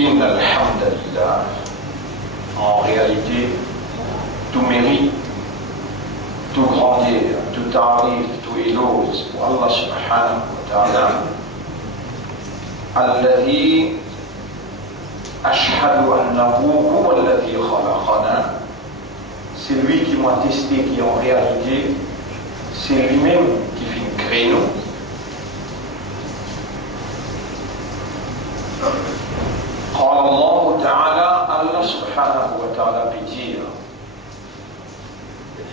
Inna alhamdulillah, en réalité, tout mérite, tout grandeur, tout tarif, tout éloge pour Allah subhanahu wa ta'ala, alladhi ashhadu annahu huwa alladhi khalaqana, c'est lui qui m'a testé, qui en réalité, c'est lui-même qui fait créer nous. قال الله تعالى الله سبحانه وتعالى بيجير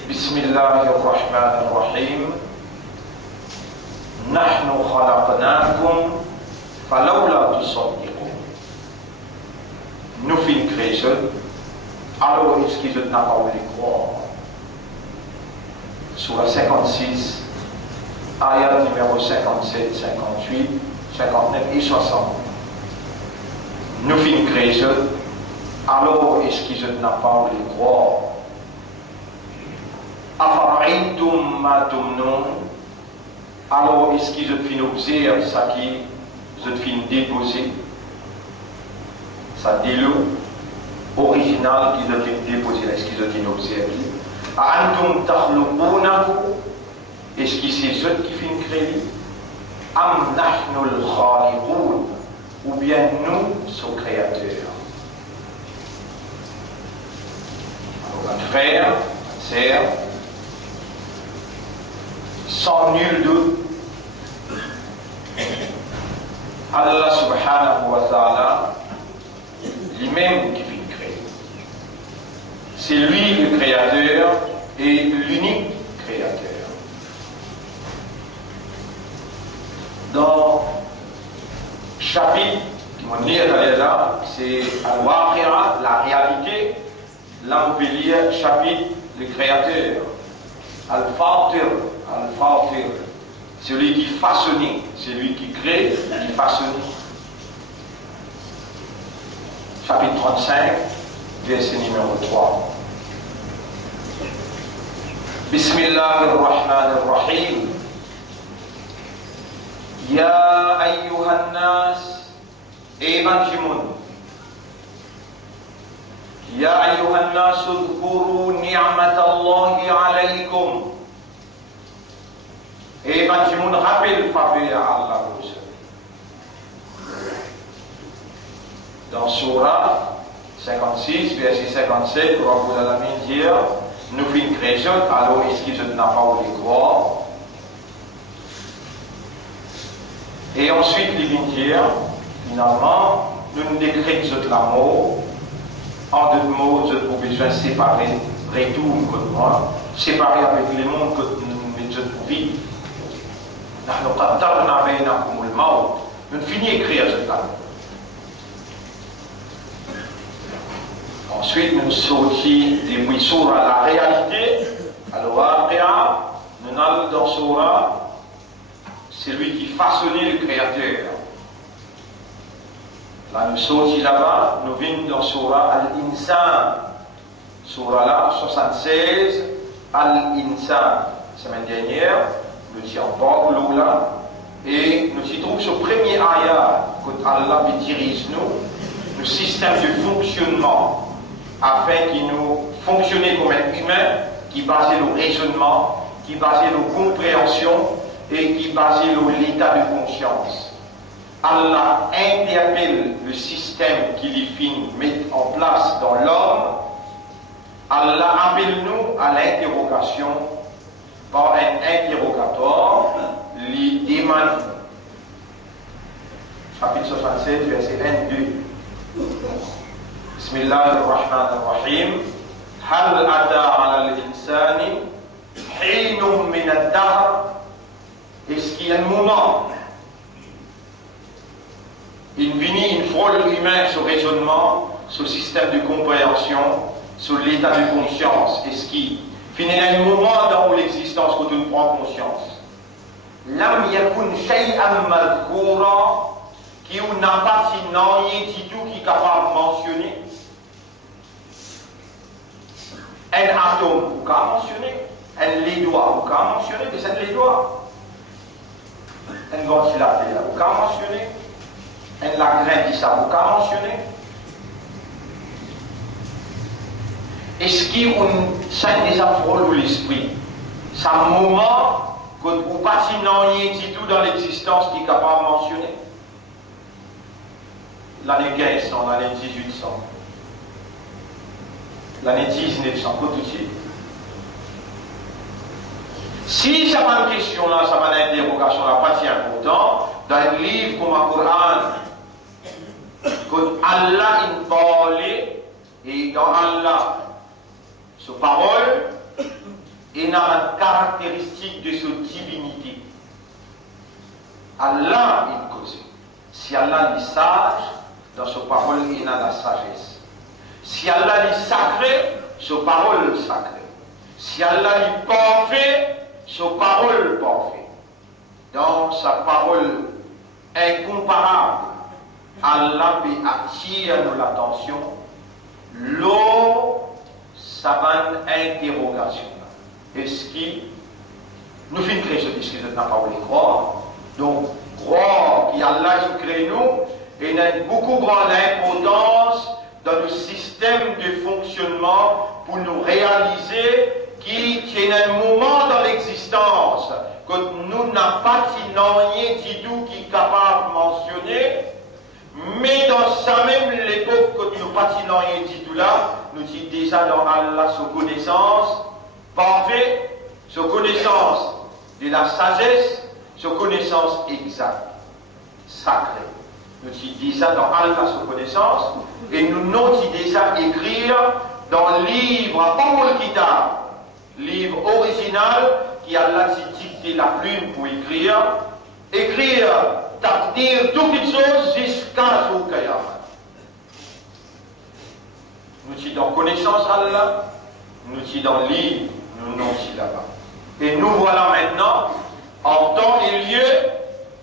بسم الله الرحمن الرحيم نحن خلقناكم فلولا تصدقون. Nous fin création, alors est-ce qu'ils n'ont pas voulu croire? Sur la 56, ayat numéro 57, 58, 59 et 60. Nous fin création, alors est-ce qu'ils n'ont pas voulu croire? Afara'aytum ma tumnun, alors est-ce qu'ils ont fin observer ça qui ont fin déposer, ça délo original qu'ils ont fin déposer, est-ce qu'ils ont fin observer? Antum takhluqunahu, est-ce que c'est eux qui fin créer? Am nahnu al-khaliqun, ou bien nous sommes créateurs. Alors, frère, sœur, sans nul doute, Allah subhanahu wa ta'ala, lui-même qui fait créer. C'est lui le créateur et l'unique créateur. Dans chapitre qui m'a dit là, c'est Al-Waqi'a, la réalité. Là, on peut lire chapitre le créateur. Al-Fatir, Al-Fatir, celui qui façonne, celui qui crée, qui façonne. Chapitre 35, verset numéro 3. Bismillahirrahmanirrahim. Ya ayyuhan nas, ebanjimun. Ya ayyuhan nas, udhkuru ni'matallahi alaykum. Ebanjimun, rappel faveur à Allah. Dans Surah 56, verset 57, Rabbul Alamin dit, nous fîmes création, alors est-ce qu'ils n'ont pas voulu croire? Et ensuite, les dire, finalement, nous nous décrétons l'amour. En deux mots, nous avons besoin de séparer, retour comme moi, séparer avec le monde que nous mettons pour vivre. Nous finissons d'écrire ce l'amour. Ensuite, nous sortons des buissons à la réalité, à l'Waqi'a, nous allons dans Surah. C'est lui qui façonnait le créateur. Là, nous sortis là-bas, nous venons dans Surah Al-Insan. Surah là, 76, Al-Insan. Semaine dernière, nous étions en bord de l'eau là, et nous y trouvons ce premier ayat, que Allah dirige nous, le système de fonctionnement, afin qu'il nous fonctionne comme un humain, qui base le raisonnement, qui base la compréhension, et qui base l'état de conscience. Allah interpelle le système qu'il finit mettre en place dans l'homme. Allah appelle nous à l'interrogation par un interrogatoire, les démons. Chapitre 67, verset 1-2. Bismillahirrahmanirrahim. Hal ata ala al-insani hinum min ad-dahr. Est-ce qu'il y a un moment, il vient, une frôle humain, ce raisonnement, ce système de compréhension, sur l'état de conscience? Est-ce qu'il y a un moment dans l'existence où on prend conscience? Lam yakun shay'an madhkoura, qui n'a pas si non, du tout qui est capable de mentionner. Un atome, ou qu'à mentionner. Un les doigts, ou qu'à mentionner, c'est les doigts. Un ventilateur, ou qu'à mentionner. Et la graine qui ça vous a mentionné. Est-ce qu'il y a un des affaires de l'esprit? C'est un moment que vous patinez du tout dans l'existence qui est capable de mentionner. L'année 1500, l'année 1800, l'année 1900, tout de suite. Si ça va une question là, ça va une interrogation là, pas si important, dans un livre comme le Coran, quand Allah il parle, et dans Allah, sa parole, il a une caractéristique de sa divinité. Allah il cause. Si Allah est sage, dans sa parole, il a la sagesse. Si Allah est sacré, sa parole est sacrée. Si Allah est parfait, sa parole est parfaite. Dans sa parole incomparable, Allah peut attirer l'attention. L'eau, ça va une interrogation. Est-ce que nous finissons ce discours de n'a pas voulu croire? Donc, croire qu'Allah a créé nous et il a beaucoup grande importance dans le système de fonctionnement pour nous réaliser qu'il y a un moment dans l'existence que nous n'avons pas rien du tout qui est capable de mentionner, mais dans sa même l'époque que nous n'avons pas rien du tout là, nous disons déjà dans Allah sa connaissance parfaite, sa connaissance de la sagesse, sa connaissance exacte, sacrée. Nous disons déjà dans Allah sa connaissance, et nous nous disons déjà écrire dans le livre, pas le kitab, livre original qui a là dicté la plume pour écrire, dire toutes les choses jusqu'à jour Kayama. Nous sommes dans connaissance Allah, nous sommes dans le livre, nous sommes là-bas. Et nous voilà maintenant en temps et lieu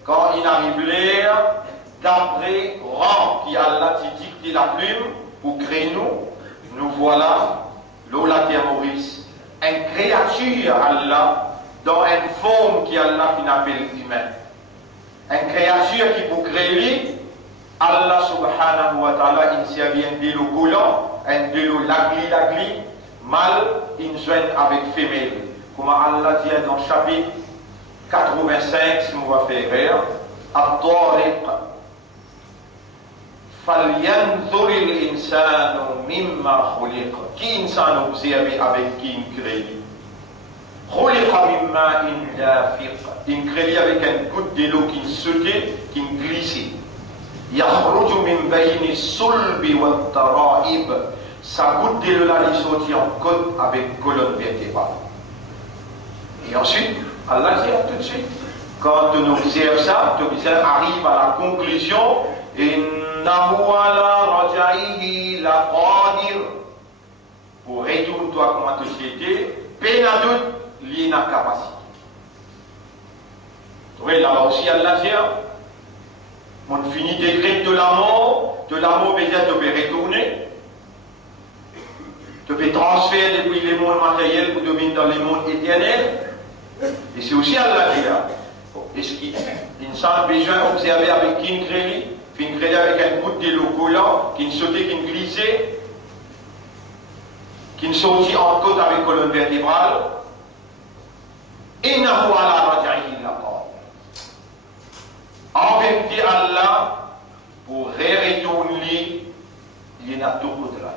quand il arrive l'heure d'après rang qui a là dicté la plume pour créer nous voilà l'Ola Terre Maurice. Une créature Allah dans une forme qui Allah qui appelle humaine. Une créature qui pour créer Allah subhanahu wa ta'ala il s'est bien de l'eau collant, un de l'eau lagli, mâle, il joint avec femelle. Comme Allah dit dans le chapitre 85, si on va faire rire, At-Tariq. فَلْيَنْظُرِ الْإِنسَانُ مِمَّا خُلِقَ. Qui insan observé avec qui il crée? خُلِقَ مِمَّا إِنْ دَافِقَ. Il crée avec une goutte de l'eau qui sautait, qui glissait. يَخْرُجُ مِنْ بَيْنِ الصُّلْبِ وَالتَّرَائِبِ. Sa goutte de l'eau là, il sortit en côte avec colonne vertébrale. Et ensuite, Allah dit tout de suite, quand on observe ça, on arrive à la conclusion, pour retourner toi comme la société, peine à doute, lié à la capacité. Vous voyez, là aussi, Allah dit, on finit d'écrire de l'amour besoin de retourner. Tu peux transférer depuis les mondes matériels pour devenir dans les mondes éternels. Et c'est aussi Allah qui est là. Est-ce qu'il a besoin d'observer avec qui il crée? Il crée avec un bout de l'eau collant, qui sautait, qui glissait, qui sortit en côte avec colonne vertébrale. Et n'a pas la radiaïe là-bas. En vérité, Allah, pour retourner, il y a tout de là.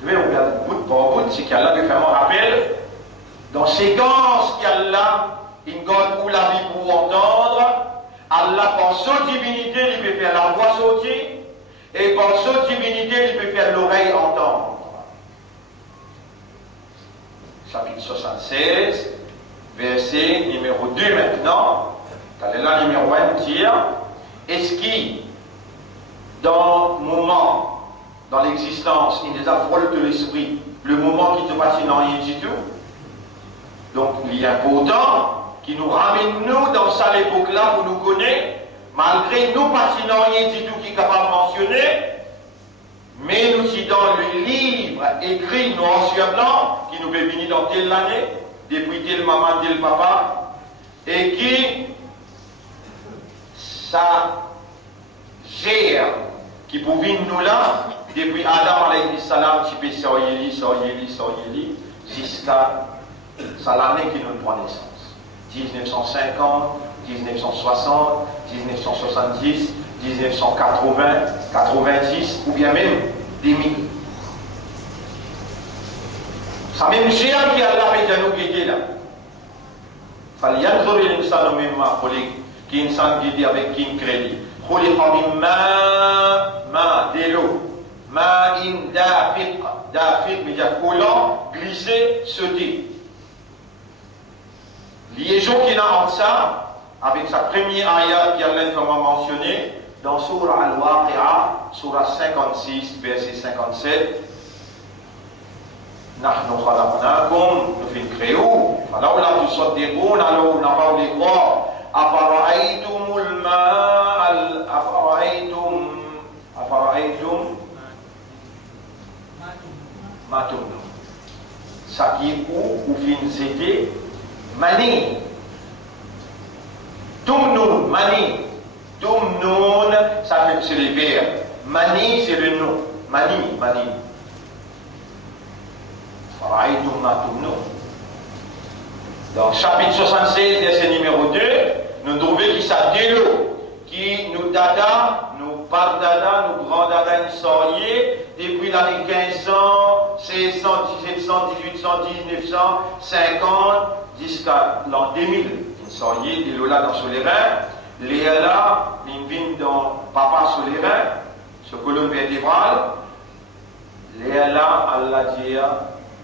Vous voyez, on regarde bout par bout, c'est qu'Allah lui fait un rappel. Dans séquence qu'Allah, il garde pour la vie pour entendre, Allah, par sa divinité, il peut faire la voix sortir, et par sa divinité, il peut faire l'oreille entendre. Chapitre 76, verset numéro 2 maintenant. Là, numéro 1 dit, est-ce qu'il, dans le moment, dans l'existence, il y a des affroles de l'esprit, le moment qui te passe dans rien du tout, donc il est important qui nous ramène nous dans cette époque-là pour nous connaître, malgré nous pas rien du tout qui est capable de mentionner, mais nous sommes dans le livre écrit noir sur blanc, qui nous peut venir dans telle année, depuis tel maman, tel papa, et qui ça gère, qui pouvait nous là, depuis Adam alayhi salam, tu peux soyez-li, jusqu'à l'année qui nous prend naissance. 1950, 1960, 1970, 1980, 90, ou bien même 2000. Ça même géant qui a là, mais nous qui était là. فلينظر الإنسان مما خلق qui insan guidé avec qui crédit خلق من ماء de l'eau ماء دافق veut dire coulant glissé sauter liaison qu'il a entre ça avec sa première ayat qui a l'information mentionné dans Surah Al-Waqi'a Surah 56 verset 57 نحن خلقناكم نفين كريو فلولا تصدقون لو نفوا لقاء أفرأيتم الماء أفرأيتم ما تمنون سكيكو وفين زيتي مني تمنون مني تمنون ça fait c'est les verbes mani c'est le nom mani dans chapitre 76, verset numéro 2, nous trouvons qu'il s'est de l'eau, qui nous dada, nous par dada, nous grand dada, nous sorriez, depuis l'année 1500, 1600, 1700, 1800, 1900, 50, jusqu'à l'an 2000. Nous sorriez de l'eau là dans Solérin, Léa là, nous vîmes dans Papa Solérin, sur colonne vertébrale, Léa là, Allah dit,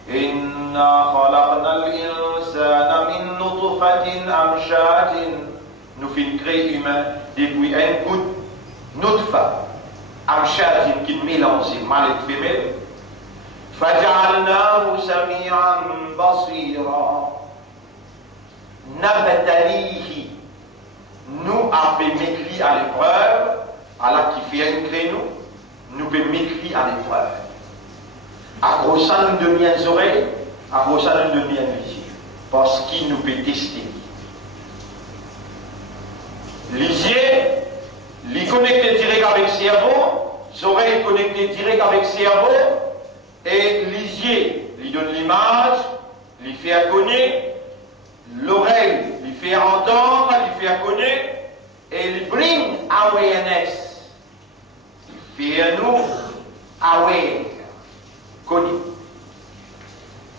إنا خلقنا الإنسان من نطفة أمشاج nous fait créer humain depuis un bout nutfa أمشاج qui mélange mâle et femelle فجعلناه سميعا بصيرا نبتليه nous avons mis à l'épreuve Allah qui fait un créneau nous peut mettre à l'épreuve à grossant de miennes oreilles, à grossant de miennes yeux, parce qu'il nous peut tester. Les yeux, les connectés direct avec le cerveau, les oreilles connectées direct avec le cerveau, et les yeux, ils donnent l'image, les fait connaître, l'oreille, les fait entendre, les fait connaître, et les bring awareness, ils fait nous aware. Connu.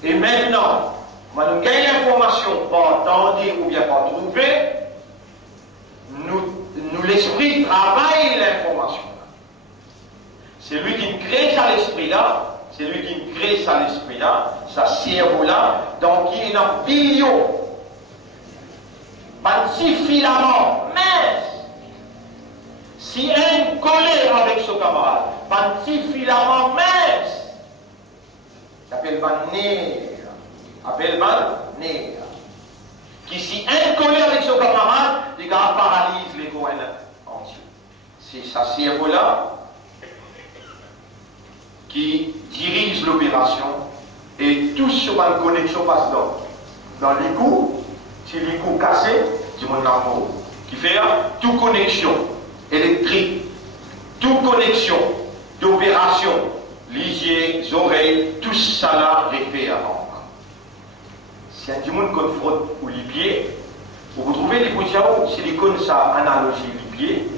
Et maintenant, on nous gagne l'information pas entendre ou bien pas trouver, nous l'esprit travaille l'information. C'est lui qui crée ça l'esprit là, c'est lui qui crée ça l'esprit là, ça cerveau là, donc il y a un billion, un petit filament mince. Si un collé avec son camarade, un petit filament mince. Appelle Banner, qui s'y incollé avec son camarade, les gars paralysent les coins entiers. C'est sa cerveau-là qui dirige l'opération et tout sur une connexion passe dans les coups, si les coups cassés, du monde l'amour, qui fait toute connexion électrique, toute connexion d'opération. Les yeux, les oreilles, tout ça là réfère avant. Si un monde qu'on frotte ou les pieds, vous trouvez les bougies, silicone, ça analogie les pieds,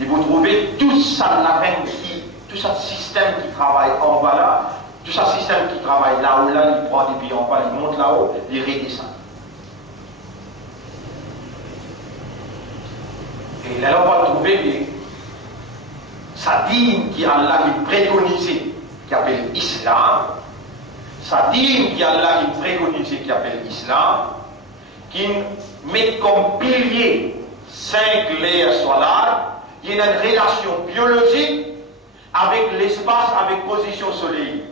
et vous trouvez tout ça là, tout ça système qui travaille en bas là, tout ça système qui travaille là-haut là, il prend des pieds en bas, il monte là-haut, il redescend. Et là on va trouver sa dîme qui est Allah qui préconisé, qui appelle Islam, sa dîme qui est Allah qui préconisé, qui appelle Islam, qui met comme pilier 5 layers solaires, il y a une relation biologique avec l'espace, avec position soleil.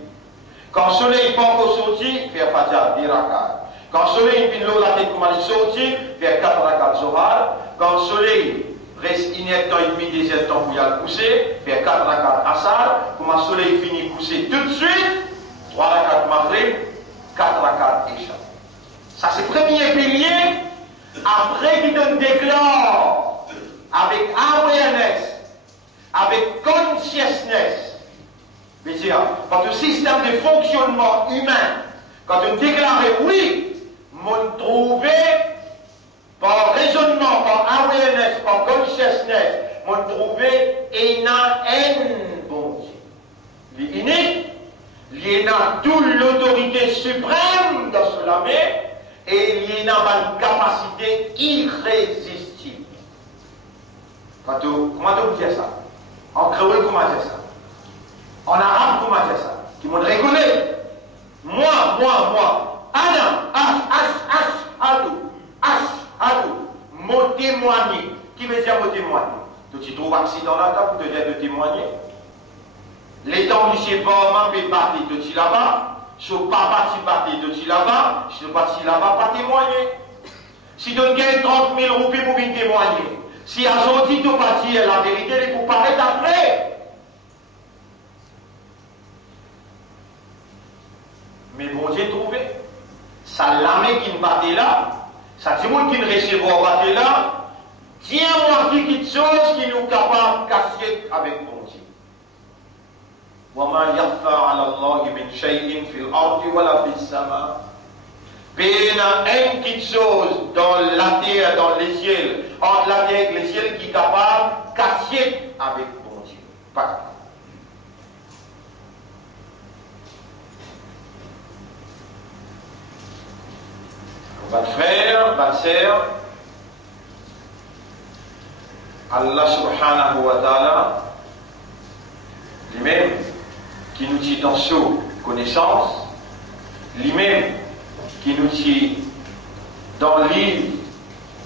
Quand le soleil n'est pas encore sorti, faire Fajr, 10 rakat. Quand le soleil vient l'eau la tête comme il est sorti, faire 4 rakat Zohar. Quand le soleil reste inerte temps et demi, deuxième temps pour y aller pousser, faire 4 rakat Asar. Comme le soleil finit pousser tout de suite, 3 rakat Maghrib, 4 rakat Isha. Ça c'est le premier pilier. Après qu'il donne déclare avec awareness, avec consciousness, c'est-à-dire, quand le système de fonctionnement humain, quand on déclare oui, on trouve par raisonnement, par awareness, par consciousness, on trouve un bon Dieu. L'inné, il y a toute l'autorité suprême dans cela même, et il y a une capacité irrésistible. Comment on dit ça? En créole, comment on dit ça? En arabe, comment on dit ça? Qui m'ont reconnu. Moi. Adam, Ashadu. Mon témoigner. Qui veut dire mon témoigner? Tu trouves accident là, pour te dire de témoigner. Les temps du ciel, maman peut partir de ti là-bas. Si tu pas parti de ti là-bas, si tu pas parti là-bas, pas témoigner. Si tu gagnes 30 000 roupies pour venir témoigner. Si à aujourd'hui tu pas dire la vérité, il faut paraître après. Mais bon Dieu trouvé. Ça l'amène qui ne battait là, ça dit monde qui ne recevoir battait là, tiens-moi qui quelque chose qui nous capable de casser avec bon Dieu. وَمَا يَخْفَى عَلَى اللَّهِ مِنْ شَيْءٍ فِي الْأَرْضِ وَلَا فِي السَّمَاءِ. Quelque chose dans la terre, dans les cieux, entre la terre et les cieux qui est capable de casser avec bon Dieu. Pas capable. Votre frère, votre sœur, Allah subhanahu wa ta'ala, lui-même, qui nous dit dans sa connaissance, lui-même, qui nous dit dans le livre,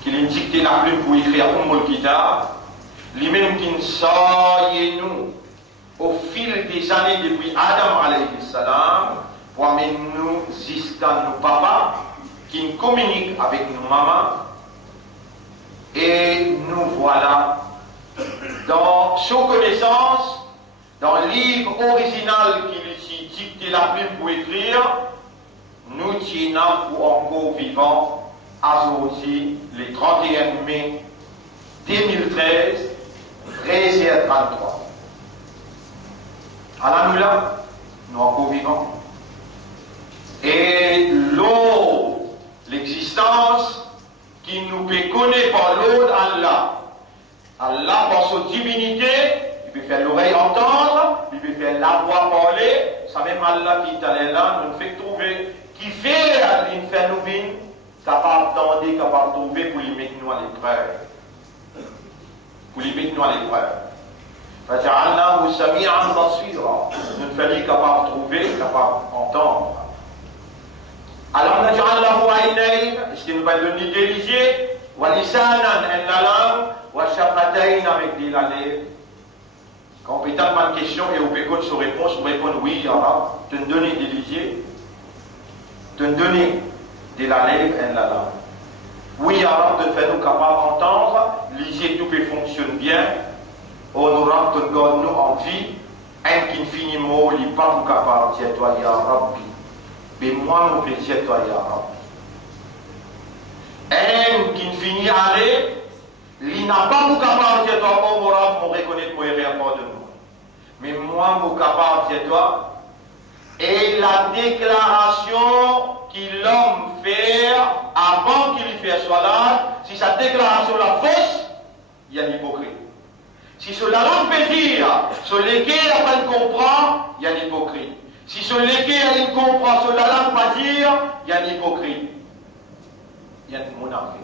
qui nous dicte la plume pour écrire Ummul Kitab, lui-même qui nous sort nous au fil des années depuis Adam alayhi salam, pour amener nous jusqu'à nos papas, qui nous communique avec nos mamans, et nous voilà dans sa connaissance, dans le livre original qui lui dicté la plume pour écrire, nous tenons pour encore vivants aujourd'hui, le 31 mai 2013, 13h33. Alors nous là, nous encore vivants. Et l'eau, l'existence qui nous peut connaître par l'autre Allah. Allah, par sa divinité, il peut faire l'oreille entendre, il peut faire la voix parler. Ça même Allah qui est allé là, nous fait trouver, qui fait nous venir, capable d'entendre, capable de trouver pour lui mettre nous à l'épreuve. Pour lui mettre nous à l'épreuve. فَجَعَلْنَاهُ سَمِيعًا بَصِيرًا. Nous faisons capable de trouver, capable d'entendre. Alors, نجعل له عينين, est-ce qu'il nous va donner des yeux, ولسانا, la langue, وشفتين, avec des lèvres. Quand on peut tellement de questions et on peut connaître sa réponse, on répond oui, arabe, te donner des yeux, te donner des lèvres et la langue. Oui, arabe, de faire nous capables d'entendre, les yeux tout peut fonctionner bien, honorable, te garde nous en vie, un qui ne finit mot, il n'est pas capable de dire toi, ya Rabbi. Mais moi, mon plaisir, toi, ya Rabbi. Un qui ne finit aller, il n'a pas beaucoup capable de dire toi, oh, mon Rabbi, mon reconnaître, mon erreur, de nous. Mais moi, mon capable de dire toi, et la déclaration qu'il l'homme fait avant qu'il y fasse soit si sa déclaration la fausse, il y a l'hypocrite. Si cela l'homme peut dire, sur lesquels après il comprend, il y a l'hypocrite. Si sur lesquels il comprend, cela l'homme pas dire, il y a l'hypocrite. Il y a le monarque.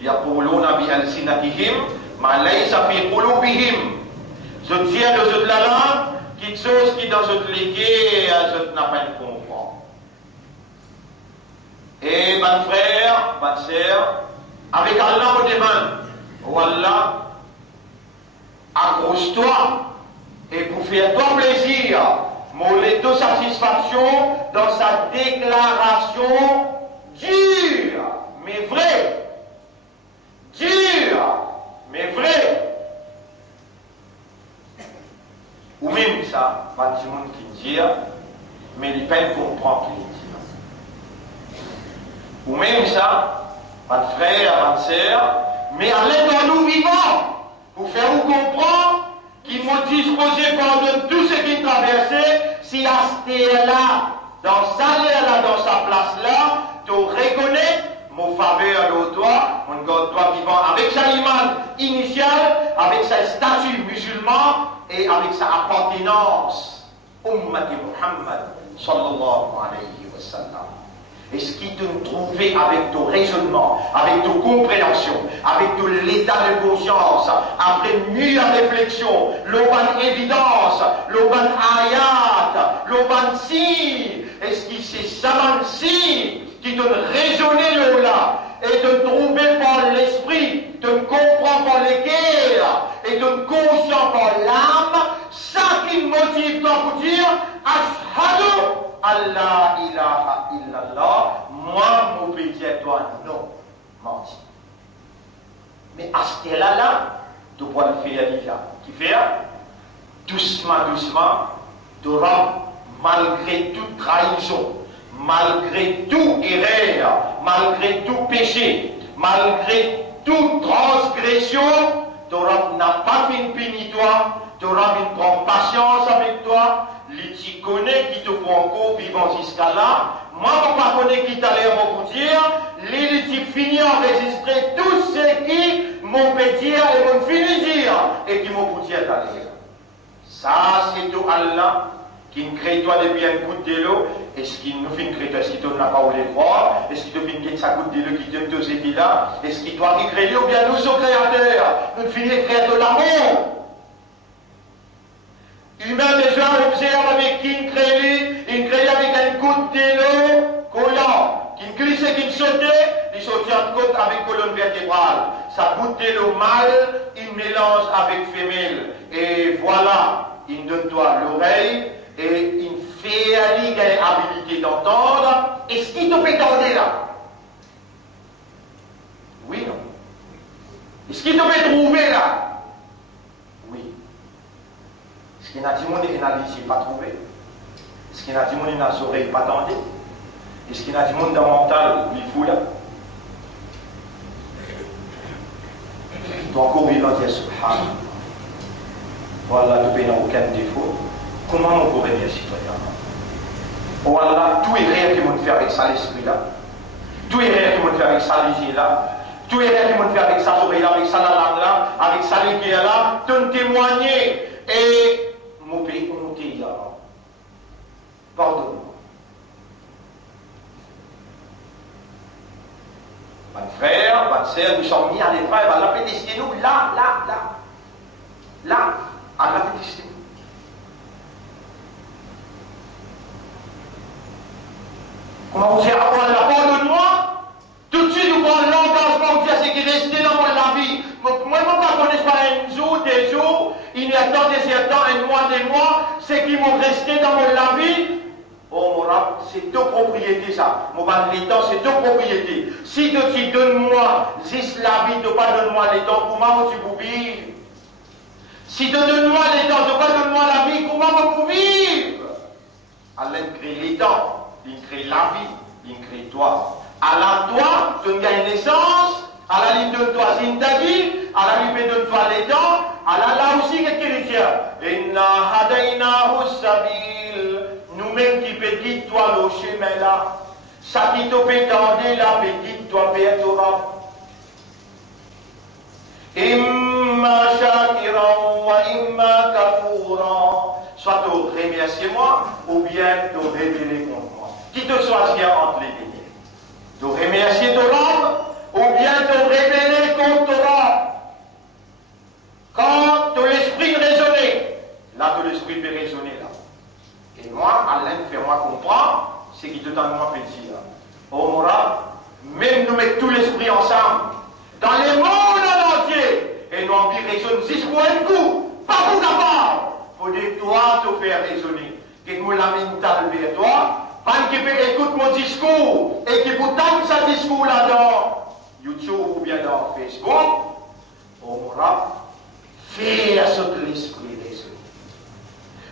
يقولون بألسنتهم ما ليس في قلوبهم. Je tiens de cette la langue, quelque chose qui dans cette légué, je n'a pas de comprendre. Et mon frère, ma sœur, avec Allah on demande, oh Allah, accroche-toi et pour faire ton plaisir, moller de satisfaction dans sa déclaration dure, mais vraie. Dure, mais vrai. Ou même ça, pas tout le monde qui dit, mais il peine comprendre qu'il dit. Ou même ça, votre frère, votre sœur, mais à l'aide de nous vivants, pour faire vous comprendre qu'il m'a disposé pendant tout ce qui traversait, si à ce là, dans sa là, dans sa place là, tu reconnais mon faveur de toi, mon God, toi vivant, avec sa image initiale, avec sa statut musulman et avec sa appartenance, Ummati Muhammad, sallallahu alayhi wa sallam. Est-ce qu'il te trouvait avec ton raisonnement, avec ton compréhension, avec ton l'état de conscience, après mûre réflexion, l'oban évidence, l'oban ayat, l'oban si, est-ce qu'il c'est ça si qui te raisonner là et te trouver par l'esprit, te comprendre par le cœur et te conscient par l'âme, ça qui motive toi pour dire Ashhadu Allah ilaha illallah, moi mon petit à toi non, menti. Mais à ce là, tu dois le faire déjà. Qui fait doucement, doucement, tu rends malgré toute trahison, malgré tout erreur, malgré tout péché, malgré toute transgression, tu n'as pas fait une puni toi, tu auras une grande patience avec toi, tu connais qui te prend encore vivant jusqu'à là, moi je ne pas connais qui t'a l'air vous dire, tu finis enregistrer tout ce qui m'ont fait dire et m'ont fini dire, et qui m'ont vous dire d'aller. Ça c'est tout Allah qui me crée toi depuis une goutte de l'eau. Est-ce qu'il nous fait une créature? Est-ce qu'il n'a pas voulu croire? Est-ce qu'il te fait une sa goutte de l'eau qui te deux et là? Est-ce qu'il doit créer ou bien nous sommes créateurs? Nous finissons créateurs de l'amour. Humain déjà observe avec qui il crée avec une goutte de l'eau collant, qui glisse et qui sautait, il sautait en côte avec colonne vertébrale. Sa goutte de l'eau mâle, il mélange avec femelle. Et voilà, il donne toi l'oreille et il fait à lui l'habilité d'entendre. Est-ce qu'il te peut entendre là? Oui, non. Est-ce qu'il te peut trouver là? Oui. Est-ce qu'il y a du monde qui n'a pas trouvé? Est-ce qu'il y a du monde qui n'a oreilles pas entendu? Est-ce qu'il y a du monde dans le mental qui est fou là? Donc, au vivant, il y a subhanallah. Voilà, tu n'as aucun défaut. Comment on pourrait dire citoyen? Oh Allah, tout est réel qui m'ont fait avec ça l'esprit là. Tout est réel qui m'ont fait avec ça l'idée là. Tout est réel qui m'ont fait avec ça l'oreille là, avec ça la langue là, avec ça l'équerre là. Te témoigner et mon pays, mon pays là. Pardonne-moi. Mon frère, ma sœur, nous sommes mis à l'épreuve. Allah peut tester nous là, Allah peut tester nous. Comment vous dire, pardonne-moi? Tout de suite, nous prenons l'engagement pour dire ce qui est resté dans la vie. Moi, je ne connais pas un jour, des jours, il y a tant, un mois, des mois, ce qui m'ont resté dans la vie. Oh, mon rab, c'est deux propriétés, ça. Mon ban, les temps, c'est deux propriétés. Si tu donnes-moi juste la vie, tu pas donnes-moi les temps, comment tu peux vivre? Si tu donnes-moi les temps, tu pas donnes-moi la vie, comment tu peux vivre? Allah crée les temps. Il crée la vie, il crée toi. À la toi, tu gagnes naissance, à la ligne de toi, zindagi, à la ligne de toi, les dents, à la là aussi, qu'est-ce qu'il dit? Inna hadaynahu sabil, nous-mêmes qui pédit toi le chemin là, ça qui te pétendait là, pédit toi vers toi. Imma shakiran wa imma kafuran, soit tu remercies moi, ou bien tu révéler contre moi. Qui te choisit entre les deux? De remercier ton homme ou bien de révéler contre ton homme? Quand ton esprit raisonner, là ton esprit peut raisonner là. Et moi, Allah fait-moi comprendre ce qui te donne moi plaisir. Oh Mora, même nous mettons tout l'esprit ensemble, dans les mondes entiers, et nous en raisonner juste pour un coup, pas pour d'abord. Faut dire toi te faire raisonner. Que nous l'amène vers toi. Pas qui peut écouter mon discours et qui vous donne ce discours là dans YouTube ou bien dans Facebook, on aura faire ce que l'esprit raisonne.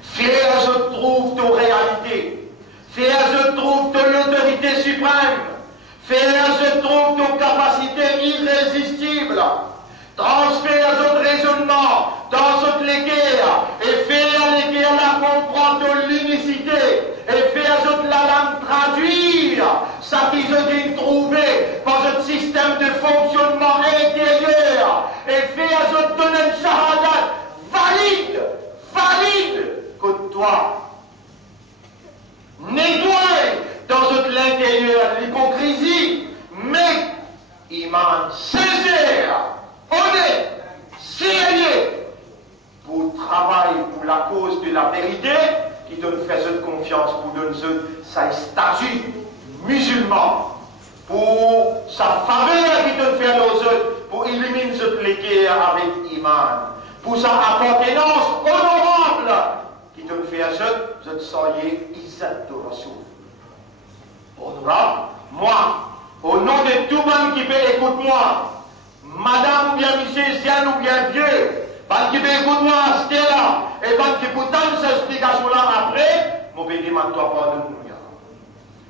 Faire je trouve ton réalité. Faire je trouve ton autorité suprême. Faire je trouve ton capacité irrésistible. transfère notre raisonnement dans cette l'équerre et fait à l'équerre la comprendre l'unicité et fait à la langue traduire ça qu'ils ont trouvé par ce système de fonctionnement intérieur et fait à donner une shahadat valide que toi nettoie dans l'intérieur l'hypocrisie, mais iman sincère, honnête, sérieux, pour travailler pour la cause de la vérité, qui donne fait cette confiance, pour donner sa statut musulman, pour sa faveur qui donne fait aux autres, pour éliminer cette l'équerre avec iman, pour sa appartenance honorable, qui donne fait à cette soyez Izzat de Rasoul. Honorable, moi, au nom de tout le monde qui peut écouter moi, madame ou bien monsieur, ancien ou bien vieux, parce qui peut écouter moi, Stella, et parce qui peut entendre cette explication-là après, mon béni toi pardonne-nous.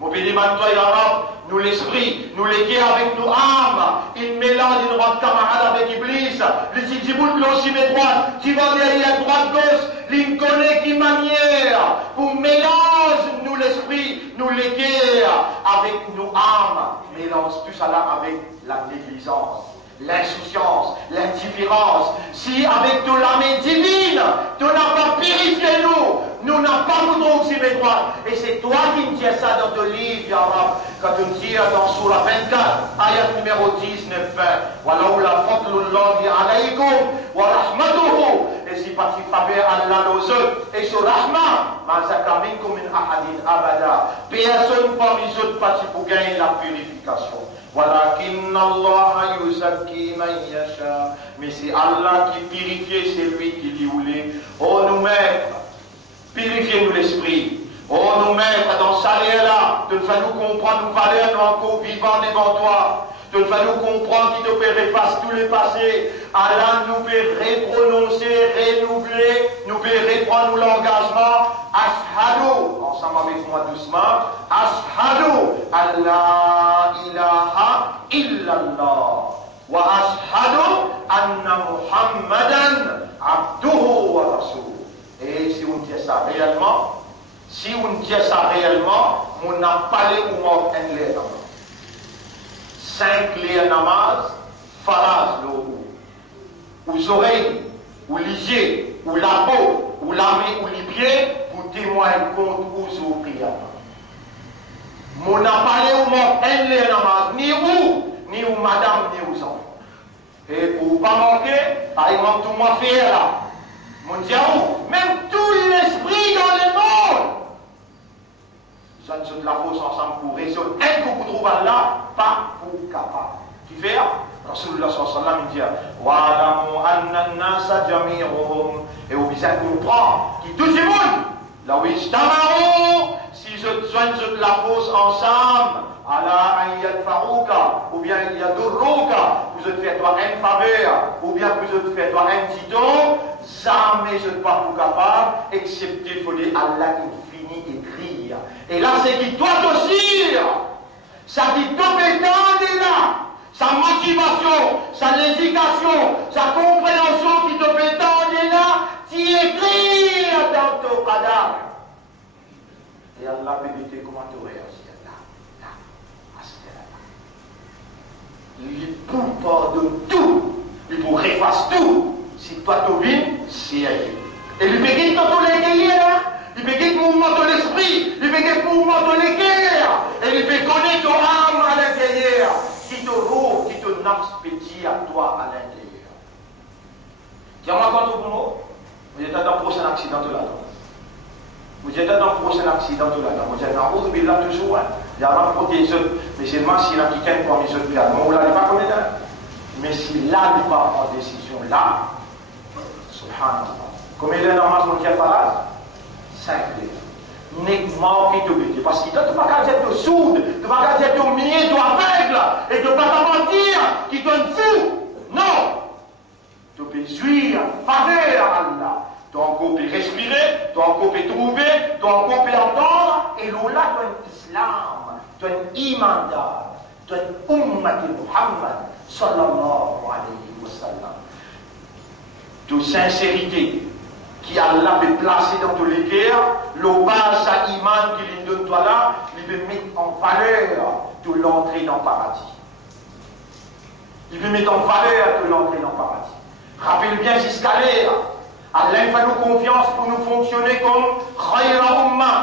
Mon béni toi, ya Rab, nous l'esprit, nous l'équerre avec nos âmes, il mélange, il rentre camarade avec Iblis, les Sidjibout, gauche et droite, tu vas derrière droite, gauche, il connaît qui manière, pour mélange, nous l'esprit, nous l'équerre avec nos âmes, mélange tout ça là avec la négligence, l'insouciance, l'indifférence. Si avec de la main divine, tu n'as pas purifié nous n'avons pas voulu aussi mes droits. Et c'est toi qui me dis ça dans ton livre, Ya Rab, quand tu me dis dans Surah 24, ayat numéro 19, Walau la fadlullahi alaykum wa rahmatuhu. Et si pas tu faveur Allah aux autres, et sur Rahma, ma zaka minkum min ahadin abada. Personne parmi les autres pas pour gagner la purification. Walakin Allah yuzakki man yasha. Mais c'est Allah qui purifie celui qui lui voulait. Oh nous maîtres, purifiez-nous l'esprit. Oh nous maîtres, dans ça là, de faire nous comprendre nos valeurs, nous encore vivants devant toi. De faire nous comprendre qu'il te peut effacer tous les passés. Allah nous peut reprononcer, renouveler, nous peut reprendre l'engagement. Ashhadu, ensemble avec moi doucement. Ashhadu, Allah ilaha illallah. Wa ashhadu anna Muhammadan abduhu wa rasul. Et si on dit ça réellement, on n'a pas les mots en l'air. 5 clés namaz, faraz le aux oreilles, aux lisiers, aux la peau, aux la main, aux les pieds, pour témoigner contre aux prières. On n'a pas les mots en l'air namaz, ni aux madame, ni aux enfants. Et pour ne pas manquer, par exemple, tout le monde fait là. Mon Dieu, même tout l'esprit dans le monde. Ça nous de la force ensemble pour résoudre un coup pour trouver là, pas pour capable. Qui fait Rasulullah sallallahu alayhi wa sallam dit Wa'alamu anna an-nasa jami'uhum. Et au besoin de comprendre qui tout le monde, là où ils s'amarrent, si je joigne de la force ensemble, ala an yadfa'uka, ou bien yadurruka, vous êtes fait toi un faveur, ou bien vous êtes fait toi un petit don, jamais je ne suis pas pour capable, excepté il faut dire Allah infini écrire. Et là, c'est qui doit aussi, ça qui compétence est là, sa motivation, sa éducation, sa compréhension qui compétence est là, tu écris dans ton qadar. Et Allah peut dire comment tu réagis là, à ce là. Il pardonne tout, il pour effacer tout. Si toi tu vis, c'est elle. Et il peut guider dans tous les guerres, il peut guider le mouvement de l'esprit, il peut guider le mouvement de l'équerre, et il peut connaître ton âme à l'intérieur, qui te roule, qui te nappe petit à toi à l'intérieur. Tiens-moi quand vous vous êtes dans un prochain accident de la dent. Vous êtes dans un prochain accident de la dent. Vous êtes dans un là toujours, il y a un protégé, mais c'est moi s'il y a quelqu'un pour mes autres pieds. Vous ne l'avez pas connaître. Mais si là, il va prendre décision là, subhanallah. Comme il est normal pour le dire par 5 clés. N'est manqué de bêter. Parce qu'il ne peut pas dire de sourde, tu ne peux pas dire de mier, de aveugle, et de ne pas mentir, qui donne fou. Non. Tu peux jouir faveur à Allah. Tu peux respirer, tu peux trouver, tu peux entendre, et là, tu as un islam, tu as un iman, tu as un ummat de Muhammad. sallallahu alayhi wa sallam. De sincérité, qui Allah peut placer dans tous les cœurs, le bas à iman qu'il donne toi là, il peut mettre en valeur de l'entrée dans le paradis. Il peut mettre en valeur de l'entrée dans le paradis. Rappelle bien jusqu'à l'air. Allah fait nous confiance pour nous fonctionner comme khayra umma,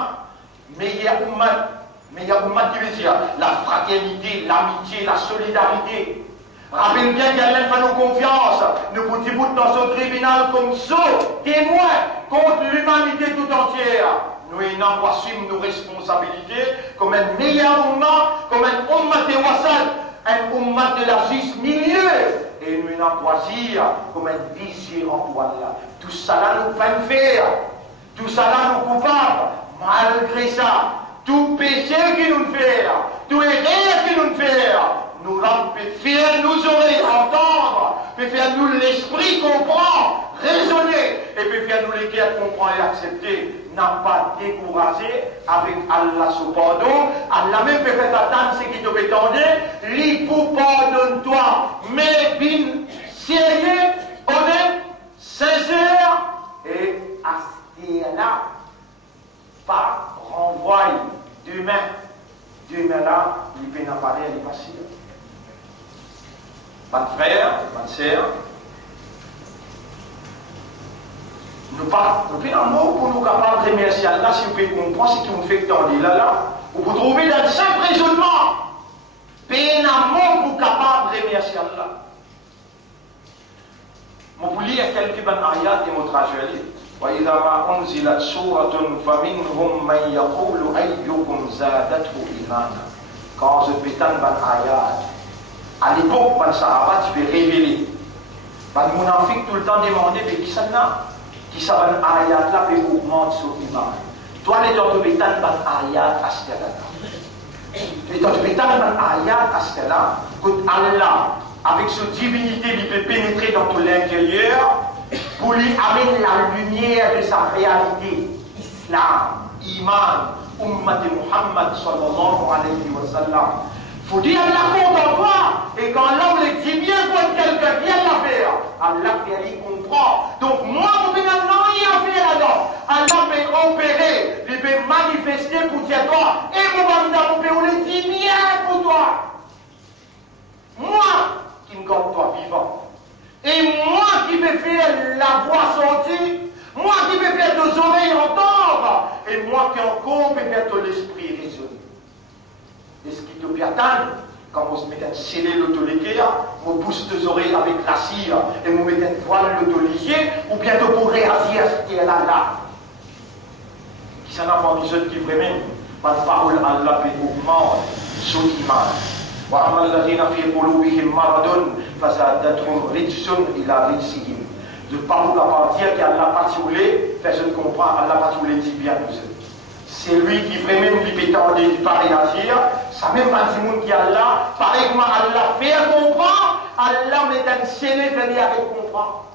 meilleure umma qui veut dire la fraternité, l'amitié, la solidarité. Rappelle bien qu'Allah fait nous confiance, nous pouvons dans ce tribunal comme ça, témoins contre l'humanité tout entière. Nous assumons nos responsabilités comme un meilleur umma, comme un umma de wasal, un umma de la juste milieu. Et nous choisir comme un désir en toi là. Tout ça là nous fait faire, tout ça là nous coupables. Malgré ça, tout péché qui nous fait, tout erreur qui nous fait, nous peut faire nous oreilles entendre, peut faire nous l'esprit comprendre, raisonner, et peut faire nous les cœurs comprendre et accepter. N'a pas découragé avec Allah sous pardon. Allah même peut faire attendre ce qui te peut tendre. Lui pour pardonne-toi, mais bin sérieux, honnête, sincère, et à ce là, pas renvoyer demain. Demain là, il peut n'en parler, il est facile. Mon frère, ma sœur, nous faisons un mot pour nous capables de remercier Allah, si vous pouvez comprendre ce qui nous fait dans les là, ou vous trouvez dans le simple raisonnement, payer un mot pour capable de remercier Allah. Je vais vous lire quelques ayats et mon traduire. وإذا ما أنزلت سورة فمنهم من يقول أيكم زادته إيمانا. Quand je pétane ban ayat, à l'époque, ban sahaba, tu peux révéler. Ban mounafik tout le temps demandé, mais qui ça là? Qui ça ban ayat là peut augmenter son iman. Toi, les gens de pétane ban ayat à ce là. Les gens de pétane ban ayat à ce là, que Allah, avec sa divinité, il peut pénétrer dans tout l'intérieur pour lui amener la lumière de sa réalité. Islam, Iman, Ummat Muhammad sallallahu alayhi wa sallam. Il faut dire Allah compte en toi. Et quand Allah vous dit bien contre quelqu'un, bien la faire. Allah fait, il comprend. Donc moi, vous pouvez maintenant rien faire là-dedans. Allah peut opérer, il peut manifester pour dire toi. Et mon banda, vous pouvez le dire bien pour toi. Moi, qui me garde toi vivant. Et moi qui vais faire la voix sortir, moi qui vais faire tes oreilles entendre, et moi qui encore vais faire ton esprit raisonner. Et ce qui te peut attendre, quand vous mettez un scellé l'autorité, vous poussez tes oreilles avec la cire, et vous mettez un voile l'autorité, ou bien tu pourrez réagir à ce qui est là. Qui s'en a pas besoin qui vraiment, par parole Allah peut augmenter son image. وأما الذين في قلوبهم مرض فزادتهم رجس إلى رجسهم. Je parle à partir qu'Allah pas voulu, fait je ne comprends, Allah pas voulu dire bien nous. C'est lui qui vraiment lui peut tendre du pareil à dire, ça même pas du monde qui Allah, pareil comme Allah fait comprendre, Allah met un scellé venir avec comprendre.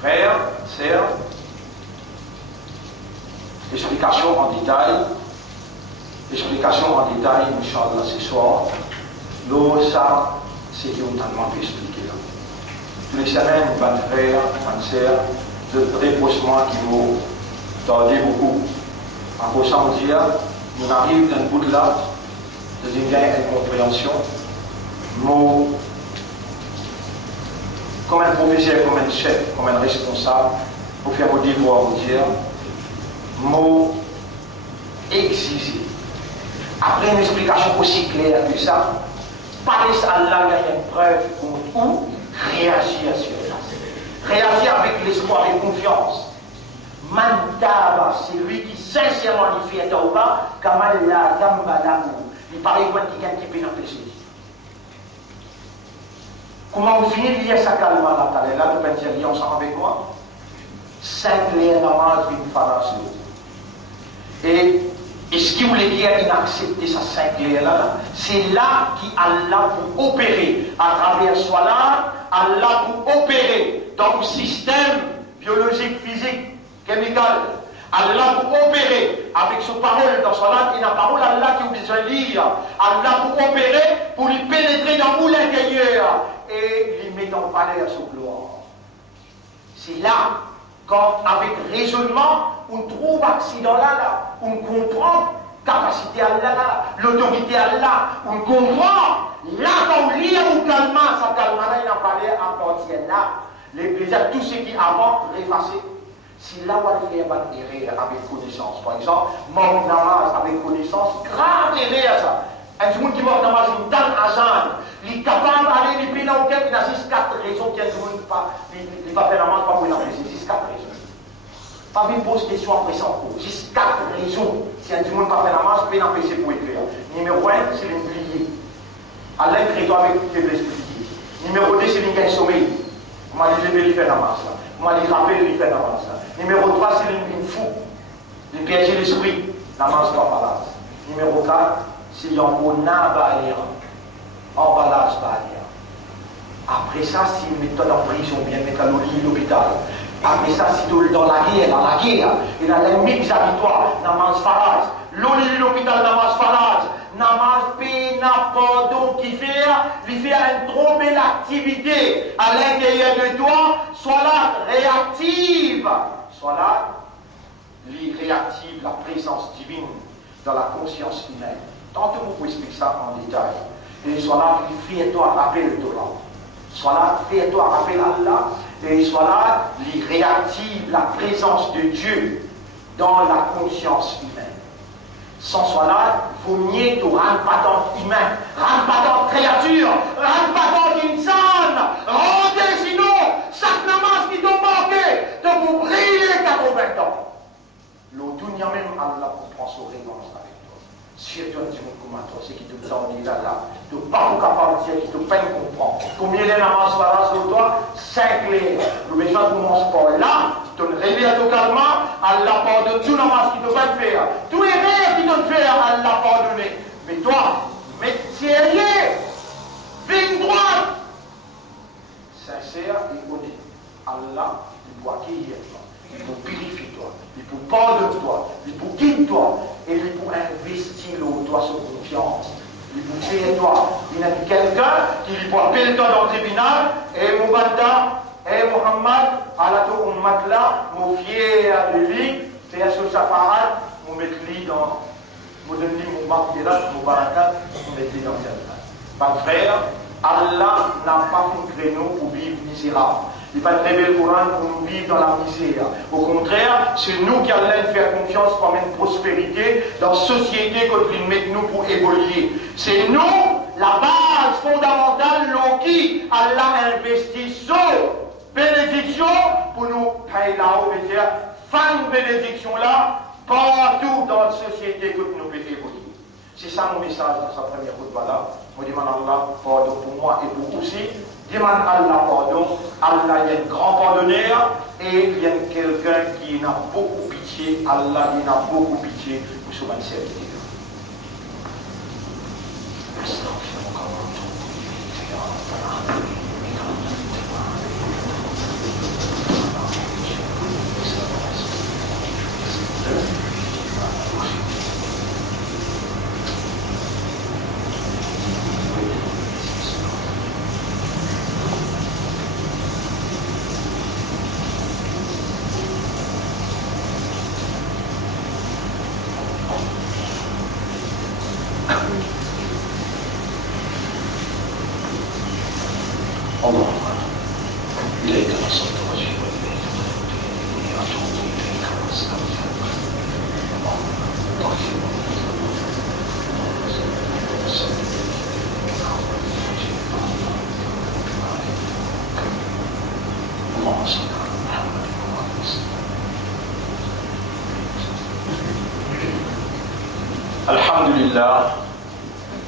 Frère, sœur, explication en détail, Inch'Allah, ce soir. L'eau, ça, c'est qui ont tellement pu expliquer là. Tous les semaines, mon frère, ma sœur, de préposement qui m'ont tardé beaucoup. En posant dire, on arrive d'un bout de là, de une incompréhension, mot, comme un professeur, comme un chef, comme un responsable, pour faire vos devoirs, vous dire, mot exiger. Après une explication aussi claire que ça, parler à Allah, il y a une preuve contre où réagir sur ça. Réagir avec l'espoir et confiance. Mantaba, c'est lui qui sincèrement lui fait tauba, kamalla gambalahu. Il paraît comme quelqu'un qui peut l'empêcher. Comment on finit lier sa calme à la là, vous pouvez dire ensemble avec moi. 5 liens namaz bin faras. Et ce qui voulait dire inaccepter sa 5 liens là, c'est là qu'Allah pour opérer à travers soi là, Allah pour opérer dans le système biologique, physique, chimique. Allah pour opérer avec sa parole dans salat et la parole Allah qui vous besoin de lire. Allah pour opérer, pour lui pénétrer dans tout l'intérieur et lui mettre en valeur sa gloire. C'est là, quand avec raisonnement, on trouve accident là, on comprend capacité Allah là, l'autorité Allah, on comprend. Là, quand on lit au calmant, ça calmant là, il en parlait à partir là. Les plaisirs, tout ce qui avant, réfacé. Si là où il y a une erreur avec connaissance, par exemple, mort namaz avec connaissance, grave erreur ça. Un monde qui mort namaz, il donne azan, il est capable d'aller les pays dans lequel il a 6-4 raisons qu'il y a un monde qui va faire namaz, pas pour l'empêcher, 6-4 raisons. Pas bien pose question après ça en cours, 6-4 raisons. Si un monde va faire namaz, il peut l'empêcher pour écrire. Numéro 1, c'est l'oublier. Allah crée toi avec faiblesse publique. Numéro 2, c'est l'ingénieur sommeil. Comment les faire namaz là. Comment les rappeler les faire namaz là. Numéro 3, c'est une fou. Les piéger l'esprit. Namaz pas malade. Numéro 4, c'est l'emballage barrière. Après ça, c'est une méthode en prison, bien mettre à l'hôpital. Après ça, c'est dans la guerre. Et dans l'ennemi qui habite toi, namaz faraj. L'hôpital, namaz faraj. Namaz n'a pardon qui fait une trop belle activité à l'intérieur de toi, soit là réactive, soit là réactive la présence divine dans la conscience humaine. Tantôt vous pouvez expliquer ça en détail. Et soit là, fais-toi rappel de là. Soit là, fais-toi rappel à Allah. Et soit là, réactive la présence de Dieu dans la conscience humaine. Sans soit là, vous niez tout rampatante humain, rampatante créature, rampatante insan. Rendez sinon, chaque namaz qui t'a manqué, de vous briller 80 ans. L'automne, même Allah pour prendre son réponse avec toi. Surtout un petit monde comme toi, c'est qui te dit là, de pas vous capable de dire, qui te peine comprendre. Combien de namaz faraj sur toi? 5 lettres. Le besoin commence par là, tu te réveilles à ton calmant, Allah pardonne tout namaz qui te fait faire. Tous les rêves qui te fait, Allah pardonne. Mais toi, mets sérieux, ligne droite, sincère et honnête. Allah, il doit accueillir toi, il faut purifier toi, il faut pardonner toi, il faut guider toi, et il faut investir toi sur confiance. Il faut faire toi. Il y a quelqu'un qui lui peut appeler toi dans le tribunal, et Moubada, et Mohammed, Allah te ummat là, mon fier de lui, faire ce safarat, mon mettre lui dans, mon donner mon marquerat, mon barakat, mon mettre lui dans le jardin. Par frère, Allah n'a pas fait créneau pour vivre misérable. Il va révéler le Coran pour nous vivre dans la misère. Au contraire, c'est nous qui allons faire confiance pour une prospérité dans la société que nous mettons nous pour évoluer. C'est nous, la base fondamentale, qui Allah investit sur bénédiction pour nous payer là-haut, et dire, fin de bénédiction là, partout dans la société que nous pouvons évoluer. C'est ça mon message dans sa première khutbah là. Je demande à Allah pardon pour moi et pour vous aussi. Demande Allah pardon. Allah est un grand pardonneur et il y a quelqu'un qui n'a beaucoup pitié. Allah il a beaucoup pitié pour son serviteur.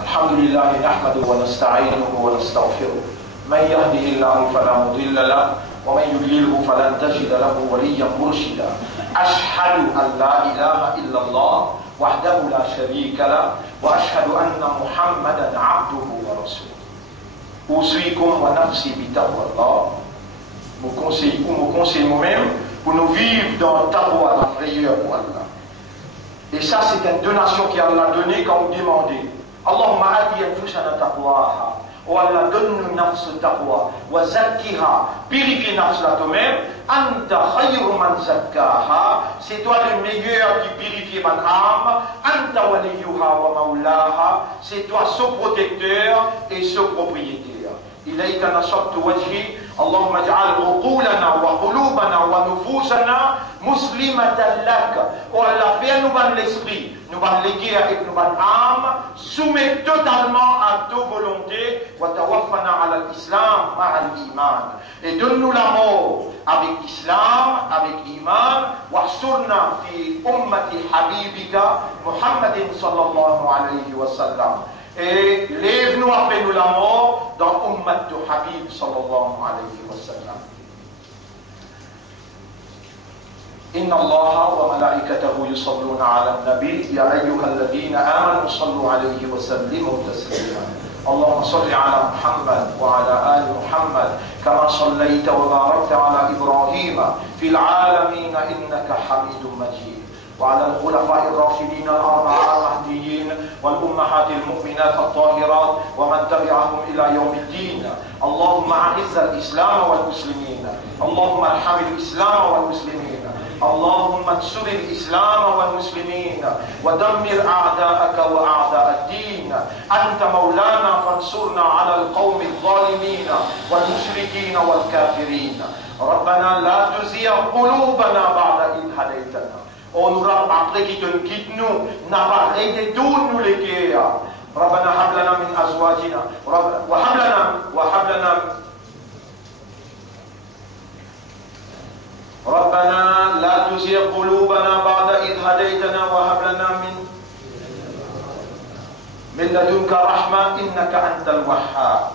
الحمد لله نحمده ونستعينه ونستغفره من يهده الله فلا مضل له ومن يضلله فلن تجد له وليا مرشدا أشهد أن لا إله إلا الله وحده لا شريك له وأشهد أن محمدا عبده ورسوله أوصيكم ونفسي بتقوى الله me conseille moi-même pour nous vivre dans le taqwa, dans la frayeur pour Allah. Et ça, c'est une donation qu'Allah a donnée quand vous demandez. Allahumma ati anfusana taqwaha. Oh Allah, donne-nous nafs taqwa. Wa zakkiha. Purifie nafs là toi-même. Anta khayru man zakkaha. C'est toi le meilleur qui purifie man âme. Anta waliyuha wa maulaha. C'est toi ce protecteur et ce propriétaire. إليك نصبت وجهي اللهم اجعل عقولنا وقلوبنا ونفوسنا مسلمة لك. Oh Allah, fais-nous ban l'esprit, nous ban les guerres et nous ban âme, soumets totalement à ta volonté. وتوفنا على الإسلام مع الإيمان. Et donne-nous la mort avec l'islam, avec l'iman. واحشرنا في أمة حبيبك محمد صلى الله عليه وسلم. Et lève-nous après nous la mort dans Ummat de Habib sallallahu alayhi wa sallam. Inna Allah wa malaikatahu yusalluna ala nabi ya ayyuhalladhina amanu sallu alayhi wa sallimu taslima. اللهم صل على محمد وعلى آل محمد كما صليت وباركت على إبراهيم في العالمين إنك حميد مجيد. وعلى الخلفاء الراشدين الأربعة المهديين والأمهات المؤمنات الطاهرات ومن تبعهم إلى يوم الدين. اللهم أعز الإسلام والمسلمين. اللهم ارحم الإسلام والمسلمين. اللهم انصر الإسلام والمسلمين ودمر أعداءك وأعداء الدين. أنت مولانا فانصرنا على القوم الظالمين والمشركين والكافرين. ربنا لا تزغ قلوبنا بعد إذ هديتنا. On nous après qui te quitte nous, n'a pas aidé tous nous les guerres. ربنا هب لنا من أزواجنا وهب لنا ربنا لا تزغ قلوبنا بعد إذ هديتنا وهب لنا من لدنك رحمة إنك أنت الوهاب.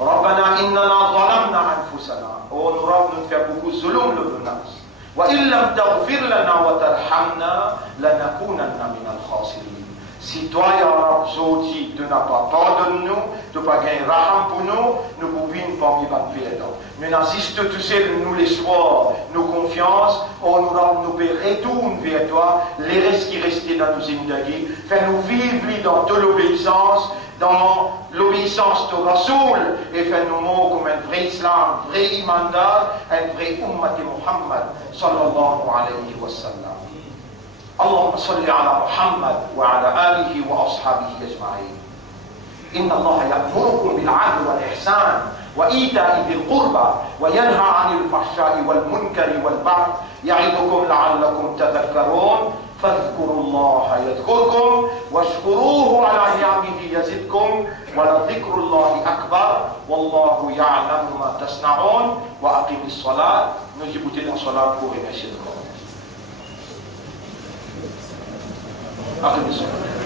ربنا إننا ظلمنا أنفسنا. Oh nous nous fait beaucoup de zulm le nas. وإن لم تغفر لنا وترحمنا لنكونن من الخاسرين. Si toi, ya Rab, Zoti, tu n'as pas pardonné nous, tu n'as pas gagné raham pour nous, nous pouvons pas vivre en paix. Maintenant, si tu sais, nous l'espoir, nos confiances, on nous retourne vers toi, les restes qui restaient dans nos zindagi, fais-nous vivre dans toute l'obéissance, dans l'obéissance de Rasoul, et fais-nous mourir comme un vrai islam, vrai imandar, un vrai ummat de Muhammad, sallallahu alayhi wa sallam. اللهم صل على محمد وعلى آله وأصحابه أجمعين. إن الله يأمركم بالعدل والإحسان وإيتاء ذي القربى وينهى عن الفحشاء والمنكر والبغي يعظكم لعلكم تذكرون. فاذكروا الله يذكركم واشكروه على نعمه يزدكم ولذكر الله أكبر والله يعلم ما تصنعون. وأقم الصلاة. نجيب تلك الصلاة pour remercier le corps. أقم الصلاة.